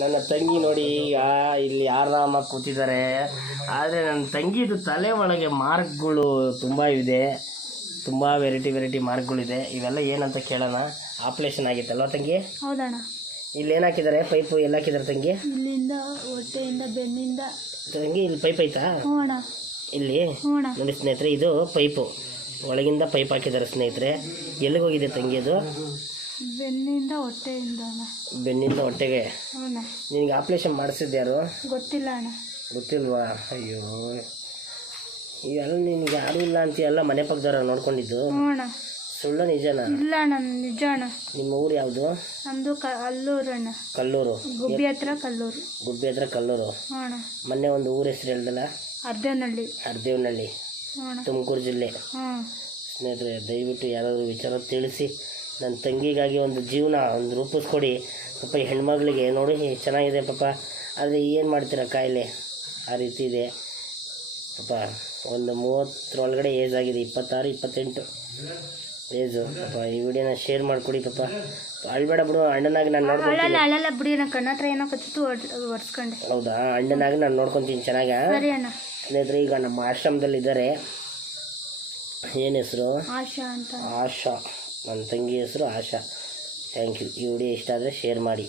ನನ್ನ ತಂಗಿ ನೋಡಿ ಈಗ ಇಲ್ಲಿ ಆರಾಮ ಕೂತಿದ್ದಾರೆ. ಆದರೆ ನನ್ನ ತಂಗಿದು ತಲೆ ಒಳಗೆ ಮಾರ್ಕ್ಗಳು ತುಂಬ ಇದೆ, ತುಂಬ ವೆರೈಟಿ ಮಾರ್ಕ್ಗಳಿದೆ. ಇವೆಲ್ಲ ಏನಂತ ಕೇಳೋಣ. ಆಪ್ರೇಷನ್ ಆಗಿತ್ತಲ್ವ ತಂಗಿ? ಹೌದಣ್ಣ. ಇಲ್ಲಿ ಏನು ಹಾಕಿದ್ದಾರೆ? ಪೈಪು ಎಲ್ಲ ಹಾಕಿದ್ದಾರೆ ತಂಗಿ? ಇಲ್ಲಿಂದ ಹೊಟ್ಟೆಯಿಂದ ಬೆನ್ನಿಂದ. ತಂಗಿ ಇಲ್ಲಿ ಪೈಪ್ ಐತಾ? ಹ್ಞೂ ಇಲ್ಲಿ ನೋಡಿ ಸ್ನೇಹಿತರೆ, ಇದು ಪೈಪು, ಒಳಗಿಂದ ಪೈಪ್ ಹಾಕಿದ್ದಾರೆ ಸ್ನೇಹಿತರೆ. ಎಲ್ಲಿಗೆ ಹೋಗಿದೆ ತಂಗಿ ಅದು? ಬೆನ್ನಿಂದ ಹೊಟ್ಟೆಯಿಂದ. ಬೆನ್ನಿಂದ ಹೊಟ್ಟೆಗೆ. ಹ್ಞೂ. ನಿನಗೆ ಆಪ್ರೇಷನ್ ಮಾಡಿಸಿದ್ಯಾರು? ಗೊತ್ತಿಲ್ಲ ಅಣ್ಣ. ಗೊತ್ತಿಲ್ವಾ? ಅಯ್ಯೋ, ಇವೆಲ್ಲ ನಿನಗೆ ಯಾರೂ ಇಲ್ಲ ಅಂತೀಯಲ್ಲ, ಮನೆ ಪಕ್ಕದವ್ರ ನೋಡ್ಕೊಂಡಿದ್ದು. ಹ್ಞೂ ಅಣ್ಣ. ಸುಳ್ಳು ನಿಜನಾ? ಇಲ್ಲ ಅಣ್ಣ, ನಿಜ ಅಣ್ಣ. ನಿಮ್ಮ ಊರು ಯಾವುದು? ನಮ್ಮದು ಕಲ್ಲೂರು ಅಣ್ಣ. ಕಲ್ಲೂರು. ಗುಬ್ಬಿ ಹತ್ರ ಕಲ್ಲೂರು. ಗುಬ್ಬಿ ಹತ್ರ ಕಲ್ಲೂರು. ಹ್ಞೂ ಅಣ್ಣ. ಮೊನ್ನೆ ಒಂದು ಊರ ಹೆಸರು ಹೇಳ್ದಲ್ಲ? ಅರ್ಧನಹಳ್ಳಿ. ಅರ್ದೇವನಹಳ್ಳಿ, ತುಮಕೂರು ಜಿಲ್ಲೆ. ಹ್ಞೂ. ಸ್ನೇಹಿತರೆ, ದಯವಿಟ್ಟು ಯಾರಾದರೂ ವಿಚಾರ ತಿಳಿಸಿ. ನನ್ನ ತಂಗಿಗಾಗಿ ಒಂದು ಜೀವನ ಒಂದು ರೂಪಿಸ್ಕೊಡಿ ಪಾಪ. ಈ ಹೆಣ್ಮಗಳಿಗೆ ನೋಡಿ ಚೆನ್ನಾಗಿದೆ ಪಾಪ, ಆದರೆ ಏನು ಮಾಡ್ತೀರಾ, ಕಾಯಿಲೆ ಆ ರೀತಿ ಇದೆ ಪಾಪ. ಒಂದು 30 ಏಜ್ ಆಗಿದೆ, 26-28 ಏಜು ಪಾಪ. ಈ ವಿಡಿಯೋನ ಶೇರ್ ಮಾಡಿಕೊಡಿ ಪಾಪ. ಅಳ್ಬೇಡ ಬಿಡು, ಅಣ್ಣನಾಗಿ ನಾನು ನೋಡ್ಕೊತೀನಿ. ಅಳಲ್ಲ ಬಿಡಿ, ನನ್ನ ಕಣ್ಣ ಹತ್ರ ಏನೋ ಕಚ್ಚಿತ್ತು, ಒಡ್ಸ್ಕೊಂಡೆ. ಹೌದಾ? ಅಣ್ಣನಾಗಿ ನಾನು ನೋಡ್ಕೊತೀನಿ ಚೆನ್ನಾಗ. ಸರಿ ಅಣ್ಣ. ಸ್ನೇಹಿತರೆ, ಈಗ ನಮ್ಮ ಆಶ್ರಮದಲ್ಲಿದ್ದಾರೆ. ಏನು ಹೆಸರು? ಆಶಾ ಅಂತ. ಆಶಾ. ನನ್ನ ತಂಗಿ ಹೆಸರು ಆಶಾ. Thank you. ಈ ವಿಡಿಯೋ ಇಷ್ಟ ಆದರೆ ಶೇರ್ ಮಾಡಿ.